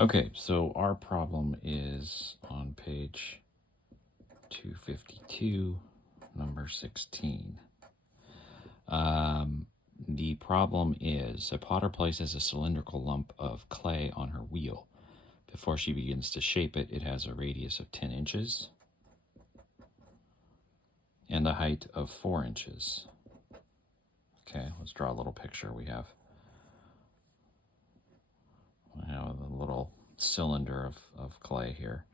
Okay, so our problem is on page 252, number 16. The problem is a potter places a cylindrical lump of clay on her wheel. Before she begins to shape it, it has a radius of 10 inches and a height of 4 inches. Okay, let's draw a little picture. We have a little cylinder of clay here.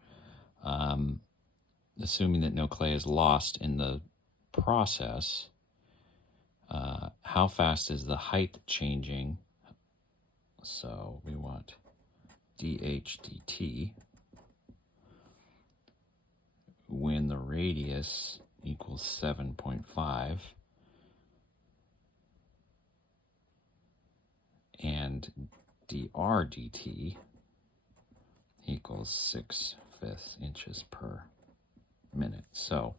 Assuming that no clay is lost in the process, how fast is the height changing? So we want dH dt when the radius equals 7.5 and dr dt equals 6/5 inches per minute. So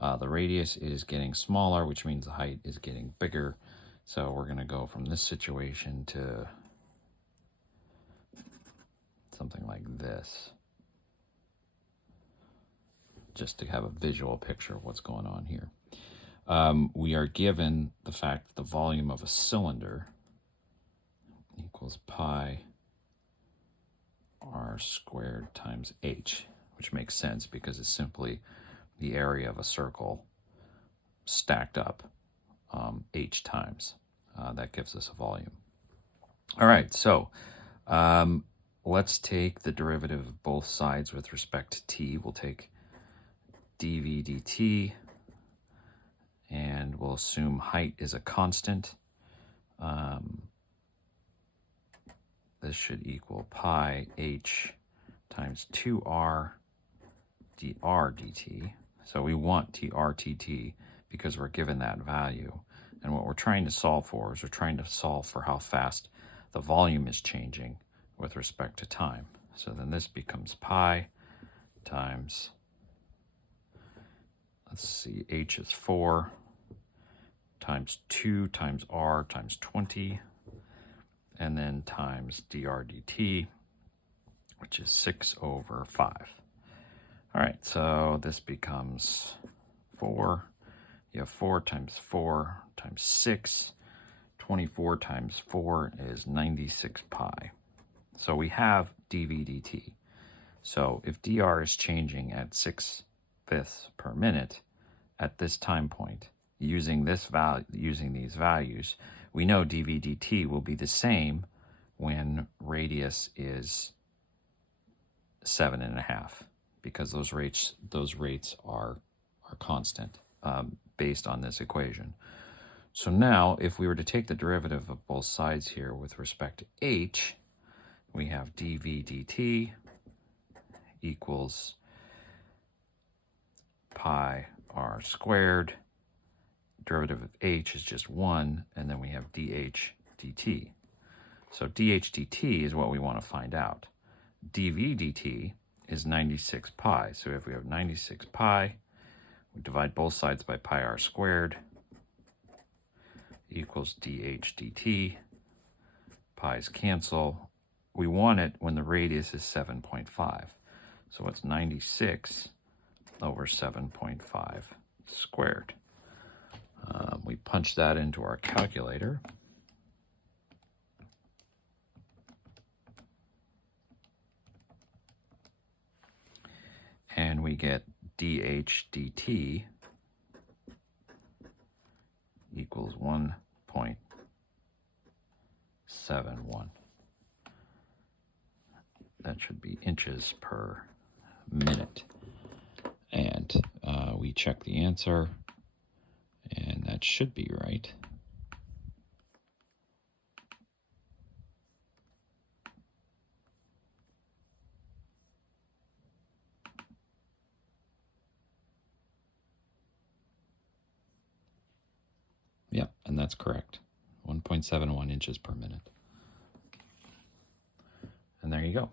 the radius is getting smaller, which means the height is getting bigger. So we're going to go from this situation to something like this, just to have a visual picture of what's going on here. We are given the fact that the volume of a cylinder equals pi r squared times h, which makes sense because it's simply the area of a circle stacked up h times. That gives us a volume. All right, so let's take the derivative of both sides with respect to t. We'll take dv dt, and we'll assume height is a constant. This should equal pi h times 2r dr dt. So we want dr/dt because we're given that value. And what we're trying to solve for is we're trying to solve for how fast the volume is changing with respect to time. So then this becomes pi times, let's see, h is 4, times 2 times r times 20, and then times dr dt, which is 6/5. All right, so this becomes 4. You have 4 times 4 times 6. 24 times 4 is 96 pi. So we have dv dt. So if dr is changing at 6/5 per minute at this time point, using these values, we know dv dt will be the same when radius is 7.5, because those rates are constant based on this equation. So now, if we were to take the derivative of both sides here with respect to h, we have dv dt equals pi r squared. Derivative of h is just 1, and then we have dh dt. So dh dt is what we want to find out. dv dt is 96 pi. So if we have 96 pi, we divide both sides by pi r squared equals dh dt. Pi's cancel. We want it when the radius is 7.5. So it's 96 over 7.5 squared. We punch that into our calculator. And we get dh dt equals 1.71. That should be inches per minute. And we check the answer, and that should be right. Yep, and that's correct. 1.71 inches per minute. And there you go.